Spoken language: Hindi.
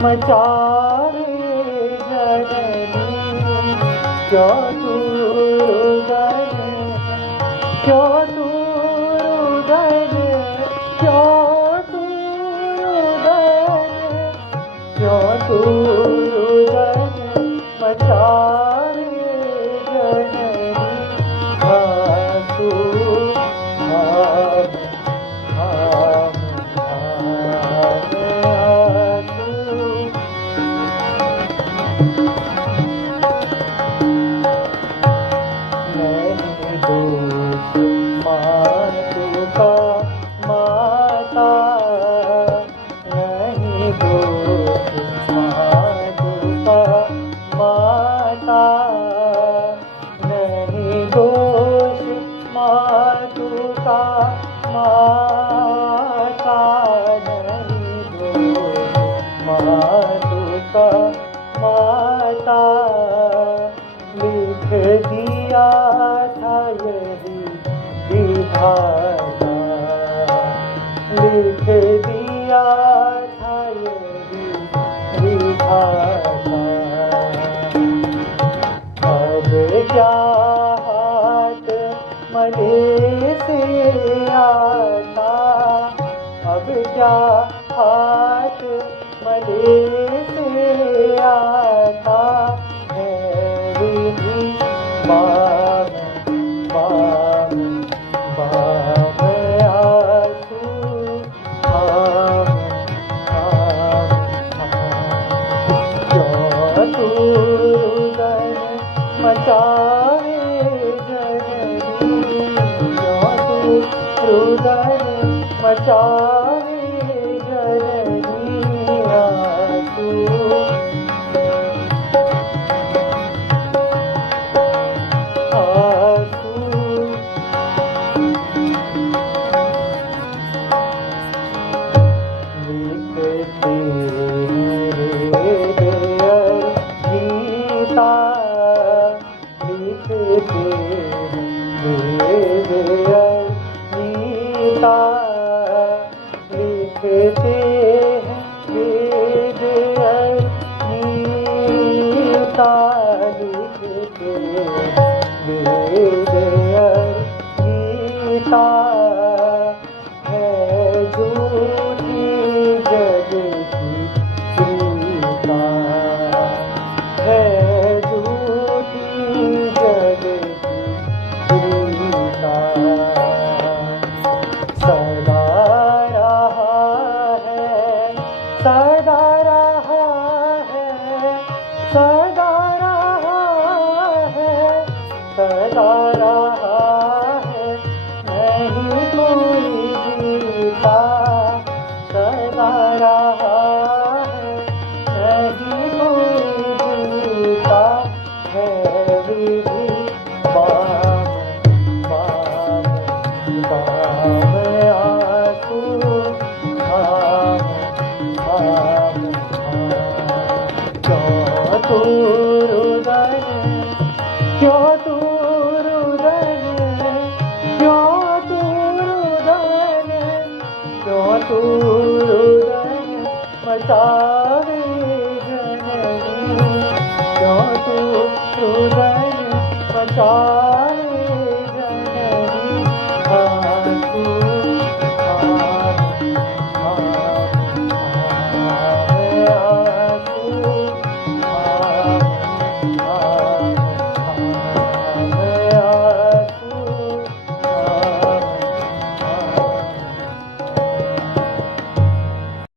मचावे जननी, क्यों तू रुदन, क्यों तू रुदन, क्यों तू रुदन, क्यों तू रुदन मचावे जननी। आंसू माता लिख दिया था यही विधाता, लिख दिया था यही विधाता। अब क्या हाथ मले से आता, अब क्या हाथ मले से आता है विधि। बाम बाम बाम आंसू, आम आम आम। क्यों तू रुदन मचावे जननी, क्यों तू रुदन मचावे जननी। आंसू लिखते हैं वेद गीता, लिखते वेद गीता। है झूठी जग की गीता, है झूठी जग की गीता। सदा सदा रहा है, सदा रहा है, सदा रहा है, नहीं कोई जीता। सदा रहा है, नहीं कोई जीता है विधि। बाम बाम बाम आंसू, क्यों तू रुदन, क्यों तू रुदन, क्यों तू रुदन, क्यों तू रुदन मचावे जननी, क्यों तू रुदन मचावे।